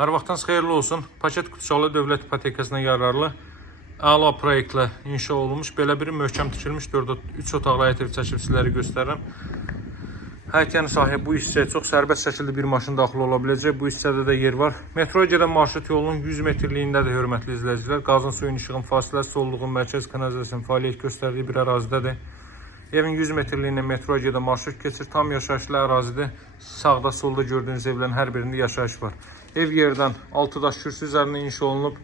Hər vaxtınız xeyirli olsun. Paket Kutuçalı Dövlət İpotekasına yararlı əla proyektlə inşa olunmuş, belə bir möhkəm tikilmiş 3 otaqlı həyət ev çəkib sizlərə göstərirəm. Həyətyanı sahəyə bu hissəyə çox sərbəst şəkildə bir maşın daxil ola biləcək. Bu hissədə də yer var. Metroya gedən marşrut yolunun 100 metrliyindədir, hörmətli izləyicilər. Qazın, suyun, işığın fasiləsi, solluğun, mərkəz kanalizasiyasının fəaliyyət göstərdiyi bir ərazidədir. Evin 100 metrliyində metroya gedən marşrut keçir. Tam yaşayışlı ərazidə sağda, solda gördüyünüz evlərin hər birində yaşayış var. Ev yerdən 6 daş kürsü üzərində inşa olunub.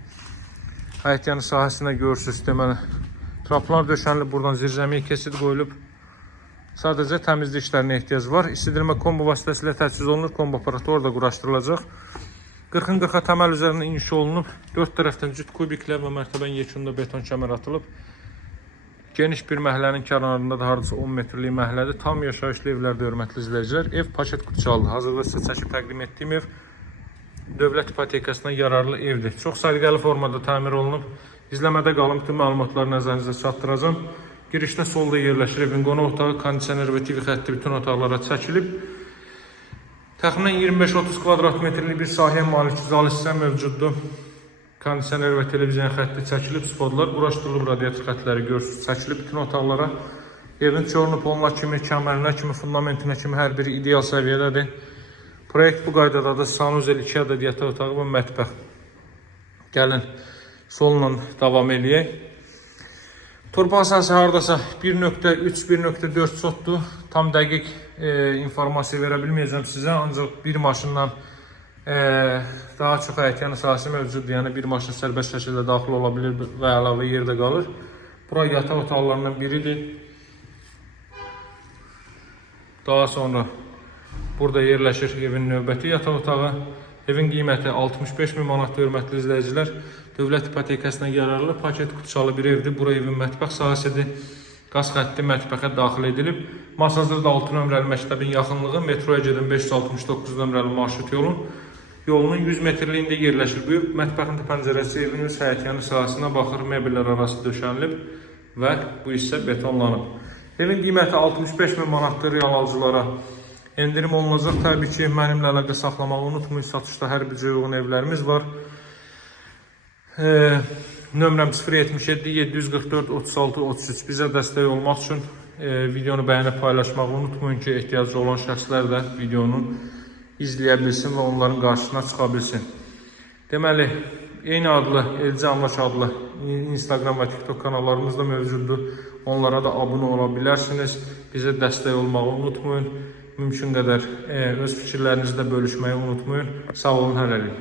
Həyətyanı sahəsində görürsünüz, deməli traplar döşənilib, buradan zirzəmiyə keçid qoyulub. Sadəcə təmizlik işlərinə ehtiyac var. İstidirmə kombo vasitəsilə təchiz olunur. Kombo aparatı orada quraşdırılacaq. 40-40 təməl üzərində inşa olunub. 4 tərəfdən cüt kubiklər və mərtəbənin yekununda beton kəmər atılıb. Geniş bir məhəllənin kənarında da hardasa 10 metrlik məhəllədir. Tam yaşayışlı evlərdə, hörmətli izləyicilər. Ev Paket Kutuçalı. Hazırda sizə çəkib təqdim etdiyim ev Dövlət İpotekasına yararlı evdir. Çox səliqəli formada təmir olunub. İzləmədə qalın, bütün məlumatları nəzərinizə çatdıracağım. Girişdə solda yerləşir evin qonaq otağı, kondisioner və TV xətti bütün otaqlara çəkilib. Təxminən 25-30 kvadrat metrlik bir sahəyə malik zal hissə mövcuddur. Kondisioner və televiziyon xətti çəkilib, spodlar quraşdırılıb, radiator xətləri görürsünüz, çəkilib bütün otaqlara. Evin çorunu, poluna kimi, kəmərinə kimi, fundamentinə kimi hər biri ideal səviyyədədir. Proyekt bu qaydadadır. Sanuzel 2 ədəd yataq otağı və mətbəx. Gəlin solla davam eləyək. Torpaq sahəsi hardasa 1.3-1.4 sotdur. Tam dəqiq informasiya verə bilməyəcəm sizə. Ancaq bir maşından daha çox həyətyanı sahəsi mövcuddur. Yəni bir maşın sərbəst şəkildə daxil ola bilir və əlavə yerdə qalır. Bura yataq otaqlarından biridir. Daha sonra burada yerləşir evin növbəti yataq otağı. Evin qiyməti 65.000 manatdır, hörmətli izləyicilər. Dövlət İpotekasına yararlı Paket Kutuçalı bir evdir. Bura evin mətbəx sahəsidir. Qaz xətti mətbəxə daxil edilib. Masazırda 6 nömrəli məktəbin yaxınlığı, metroya gedən 569 nömrəli marşrut yolunun 100 metrliyində yerləşir. Bu mətbəxin pəncərəsi evin öz həyətyanı sahəsinə baxır, mebellər arası döşənilib və bu hissə betonlanıb. Evin qiyməti 65.000 manatdır, real alıcılara endirim olunacaq. Təbii ki, mənimlə əlaqə saxlamağı unutmayın. Satışda hər bir uyğun evlərimiz var. Nömrəm 077 744 36 33. Bizə dəstək olmaq üçün videonu bəyənib paylaşmağı unutmayın ki, ehtiyacı olan şəxslər də videonu izləyə bilsin və onların qarşısına çıxa bilsin. Deməli, eyni adlı, Elci Amlaç adlı Instagram və TikTok kanallarımız da mövcuddur. Onlara da abunə ola bilərsiniz. Bizə dəstək olmağı unutmayın. Mümkün qədər öz fikirlərinizi də bölüşməyi unutmayın. Sağ olun, hələlik.